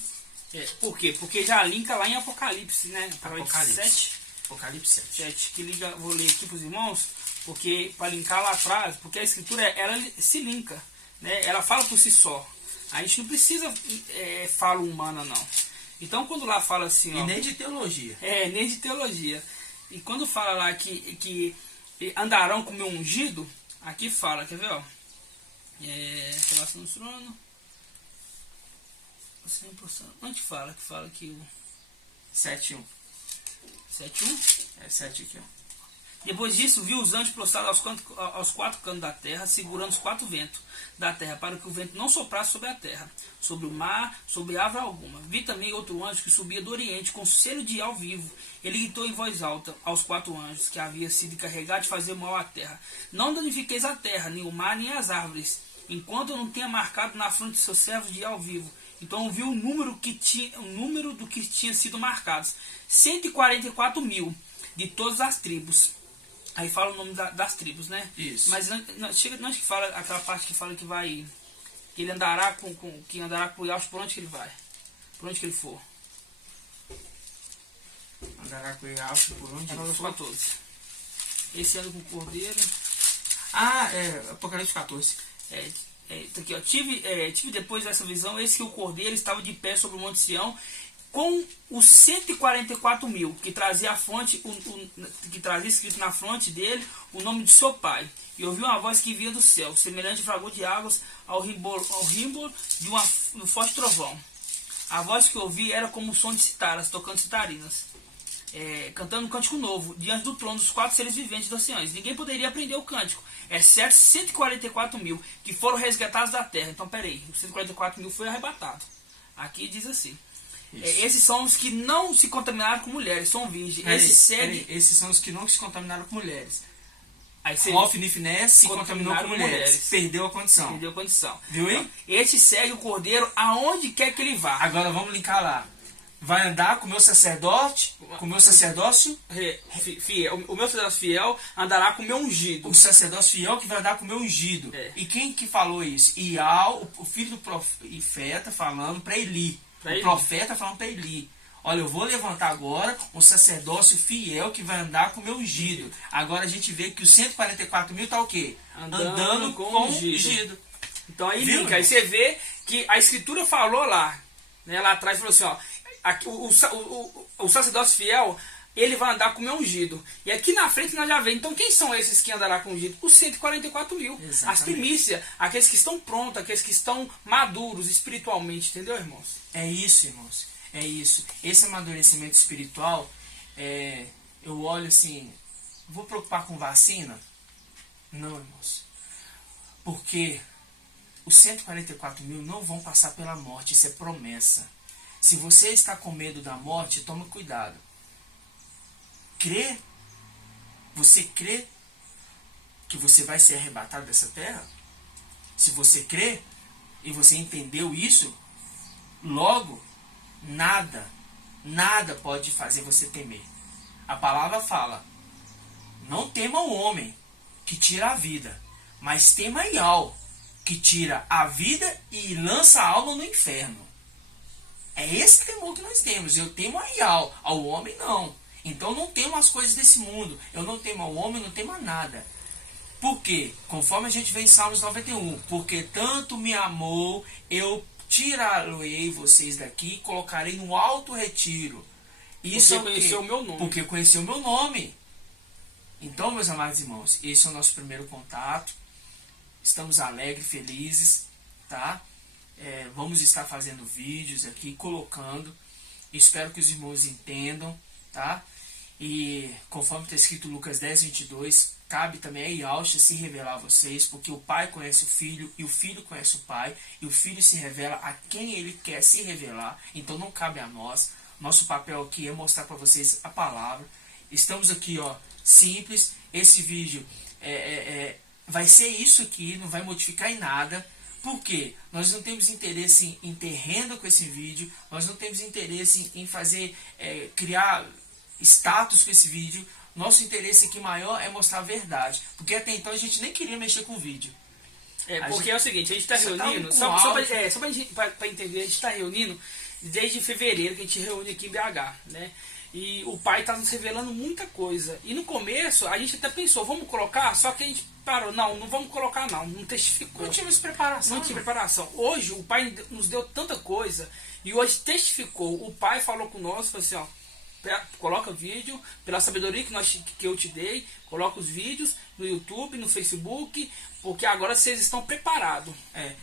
Por quê? Porque já linka lá em Apocalipse, né? Apocalipse 7. Apocalipse 7. Que liga, vou ler aqui para os irmãos, porque para linkar lá atrás, porque a escritura ela se linka, né? Ela fala por si só. A gente não precisa fala humana, não. Então quando lá fala assim, e nem de teologia. Nem de teologia. E quando fala lá que andarão com o meu ungido, aqui fala, quer ver, ó? Relação do trono. 100%. Onde fala? Que fala que o 7.1. 7.1? É 7 aqui, ó. Depois disso, viu os anjos prostrados aos 4 cantos da terra, segurando os 4 ventos da terra, para que o vento não soprasse sobre a terra, sobre o mar, sobre árvore alguma. Vi também outro anjo que subia do oriente, com selo de ao vivo. Ele gritou em voz alta aos 4 anjos, que havia sido encarregado de fazer mal à terra: não danifiqueis a terra, nem o mar, nem as árvores, enquanto eu não tenha marcado na fronte de seus servos de ao vivo. Então eu vi o número do que tinha sido marcados: 144 mil de todas as tribos. Aí fala o nome das tribos, né? Isso. Mas não que fala aquela parte que fala que vai, que ele andará que andará com o Yahshua por onde que ele vai, por onde que ele for. Andará com o Yahshua por onde ele for. 14. Esse ano com o Cordeiro. Apocalipse 14. Tá aqui, ó. Tive depois dessa visão, eis que o Cordeiro estava de pé sobre o Monte Sião, com os 144 mil, que trazia a fonte, que trazia escrito na fronte dele o nome de seu pai. E ouvi uma voz que vinha do céu, semelhante a fragor de águas ao rimbor de um forte trovão. A voz que ouvi era como o som de citaras, tocando citarinas, cantando um cântico novo, diante do trono dos 4 seres viventes dos anciãos. Ninguém poderia aprender o cântico, exceto 144 mil, que foram resgatados da terra. Então, peraí, os 144 mil foi arrebatado. Aqui diz assim. Esses são os que não se contaminaram com mulheres, são virgens. Esses são os que não se contaminaram com mulheres. Hofni e Finéias se contaminou com mulheres. Perdeu a condição. Viu aí? Este segue o Cordeiro aonde quer que ele vá. Agora vamos linkar lá. Vai andar com o meu sacerdote, com o meu sacerdócio fiel. O meu sacerdócio fiel andará com o meu ungido. O sacerdócio fiel que vai andar com o meu ungido. E quem que falou isso? O filho do profeta falando para Eli. O profeta falando para Eli: olha, eu vou levantar agora um sacerdócio fiel que vai andar com o meu ungido. Agora a gente vê que os 144 mil tá o quê? Andando com o ungido. Então aí linka, aí você vê que a escritura falou lá, né, lá atrás, falou assim, ó, aqui, o sacerdócio fiel ele vai andar com o meu ungido. E aqui na frente nós já vemos. Então quem são esses que andará com o ungido? Os 144 mil. Exatamente. As primícias, aqueles que estão prontos, aqueles que estão maduros espiritualmente. Entendeu, irmãos? É isso, irmãos. É isso. Esse amadurecimento espiritual, eu olho assim, vou preocupar com vacina? Não, irmãos. Porque os 144 mil não vão passar pela morte, isso é promessa. Se você está com medo da morte, toma cuidado. Você crê que você vai ser arrebatado dessa terra? Se você crê e você entendeu isso, logo, nada pode fazer você temer. A palavra fala, não tema o homem que tira a vida, mas tema Ial, que tira a vida e lança a alma no inferno. É esse temor que nós temos. Eu temo a Ial, ao homem não. Então não temo as coisas desse mundo. Eu não temo ao homem, não temo a nada. Por quê? Conforme a gente vê em Salmos 91. Porque tanto me amou, eu tirarei vocês daqui e colocarei no alto retiro. Isso porque conheceu o meu nome. Porque conheceu o meu nome. Então, meus amados irmãos, esse é o nosso primeiro contato. Estamos alegres, felizes, tá? Vamos estar fazendo vídeos aqui, colocando. Espero que os irmãos entendam, tá? E conforme está escrito Lucas 10, 22, cabe também a Iauxa se revelar a vocês, porque o pai conhece o filho, e o filho conhece o pai, e o filho se revela a quem ele quer se revelar. Então não cabe a nós. Nosso papel aqui é mostrar para vocês a palavra. Estamos aqui, ó, simples. Esse vídeo vai ser isso aqui, não vai modificar em nada. Por quê? Nós não temos interesse em ter renda com esse vídeo. Nós não temos interesse em fazer, criar status com esse vídeo. Nosso interesse aqui maior é mostrar a verdade. Porque até então a gente nem queria mexer com o vídeo. Porque é o seguinte, a gente está reunindo, para entender, a gente está reunindo desde fevereiro, que a gente reúne aqui em BH, né? E o pai está nos revelando muita coisa. E no começo, a gente até pensou, vamos colocar? Só que a gente parou, não vamos colocar não testificou. Não tivemos preparação. Não tinha preparação. Hoje, o pai nos deu tanta coisa, e hoje testificou. O pai falou com nós, falou assim, ó, coloca vídeo, pela sabedoria que eu te dei, coloca os vídeos no YouTube, no Facebook, porque agora vocês estão preparados.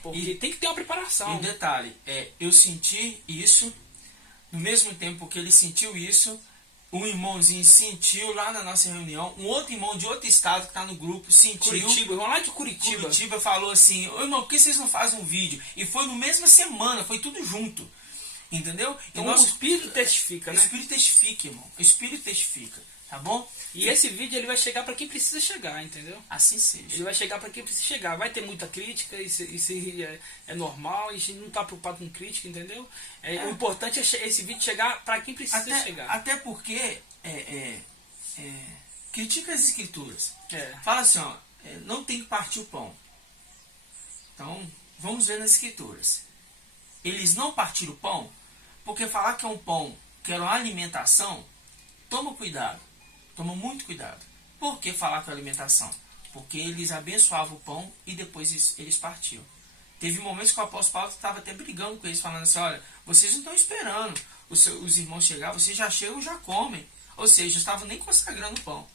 Porque tem que ter uma preparação. E um detalhe, eu senti isso, no mesmo tempo que ele sentiu isso, um irmãozinho sentiu lá na nossa reunião, um outro irmão de outro estado que está no grupo sentiu. Curitiba, irmão lá de Curitiba. Curitiba falou assim, ô irmão, por que vocês não fazem um vídeo? E foi no mesma semana, foi tudo junto. Entendeu? Então o Espírito testifica, né? O Espírito testifica, irmão. O Espírito testifica, tá bom? E esse vídeo ele vai chegar para quem precisa chegar, entendeu? Assim seja. Ele vai chegar para quem precisa chegar. Vai ter muita crítica, isso é normal, a gente não está preocupado com crítica, entendeu? O importante é esse vídeo chegar para quem precisa chegar. Até porque critica as escrituras. Fala assim, ó, não tem que partir o pão. Então, vamos ver nas escrituras. Eles não partiram o pão, porque falar que é um pão, que era uma alimentação, toma cuidado, toma muito cuidado. Por que falar que é alimentação? Porque eles abençoavam o pão e depois eles partiam. Teve momentos que o apóstolo Paulo estava até brigando com eles, falando assim, olha, vocês não estão esperando os irmãos chegar, vocês já chegam, já comem. Ou seja, estavam nem consagrando o pão.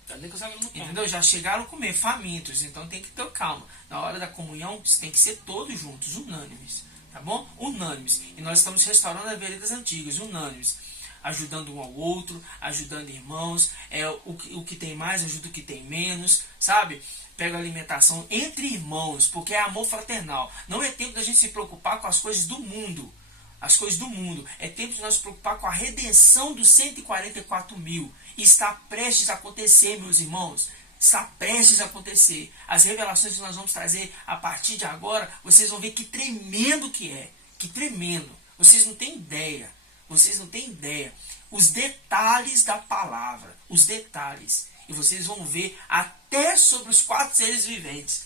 Entendeu? Já chegaram a comer, famintos, então tem que ter calma. Na hora da comunhão, tem que ser todos juntos, unânimes. Tá bom? Unânimes. E nós estamos restaurando as veredas antigas, unânimes. Ajudando um ao outro, ajudando irmãos. O que tem mais ajuda o que tem menos, sabe? Pega alimentação entre irmãos, porque é amor fraternal. Não é tempo da gente se preocupar com as coisas do mundo. As coisas do mundo. É tempo de nós se preocupar com a redenção dos 144 mil. E está prestes a acontecer, meus irmãos. Está prestes a acontecer. As revelações que nós vamos trazer a partir de agora, vocês vão ver que tremendo que é. Que tremendo. Vocês não têm ideia. Vocês não têm ideia. Os detalhes da palavra. Os detalhes. E vocês vão ver até sobre os 4 seres viventes.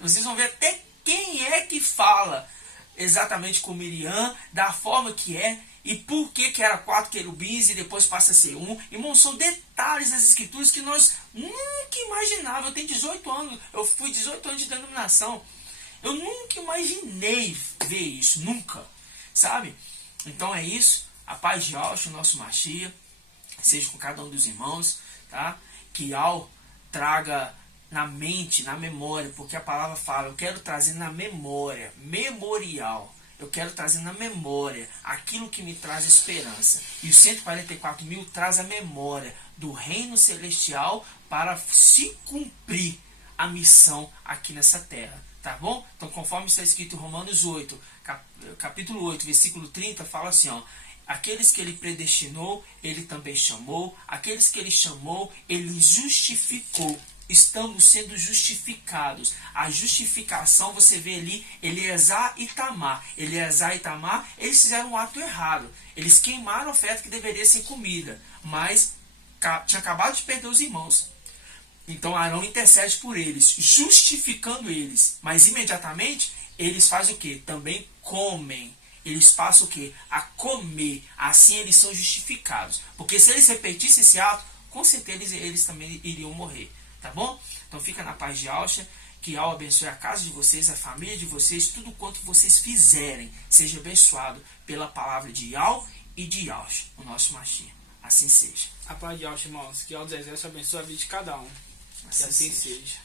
Vocês vão ver até quem é que fala exatamente com Miriam, da forma que é. E por que era 4 querubins e depois passa a ser 1. Irmão, são detalhes das escrituras que nós nunca imaginávamos. Eu tenho 18 anos, eu fui 18 anos de denominação. Eu nunca imaginei ver isso, nunca. Sabe? Então é isso. A paz de Alcho, nosso Machia. seja com cada um dos irmãos, tá? Que ao traga na mente, na memória, porque a palavra fala, eu quero trazer na memória, memorial. Eu quero trazer na memória aquilo que me traz esperança. E os 144.000 traz a memória do reino celestial para se cumprir a missão aqui nessa terra. Tá bom? Então, conforme está escrito em Romanos 8, capítulo 8, versículo 30, fala assim, ó. Aqueles que ele predestinou, ele também chamou. Aqueles que ele chamou, ele justificou. Estamos sendo justificados. A justificação, você vê ali, Eleazar e Itamar. Eleazar e Itamar, eles fizeram um ato errado. Eles queimaram a oferta que deveria ser comida, mas tinha acabado de perder os irmãos. Então Arão intercede por eles, justificando eles. Mas imediatamente, eles fazem o quê? Também comem. Eles passam o quê? A comer. Assim eles são justificados. Porque se eles repetissem esse ato, com certeza eles também iriam morrer. Tá bom? Então fica na paz de Alcha. Que Al abençoe a casa de vocês, a família de vocês, tudo quanto vocês fizerem. Seja abençoado pela palavra de Al e de Alcha, o nosso Mashiach. Assim seja. A paz de Alcha, irmãos. Que Al dos Exércitos abençoe a vida de cada um. Que assim seja.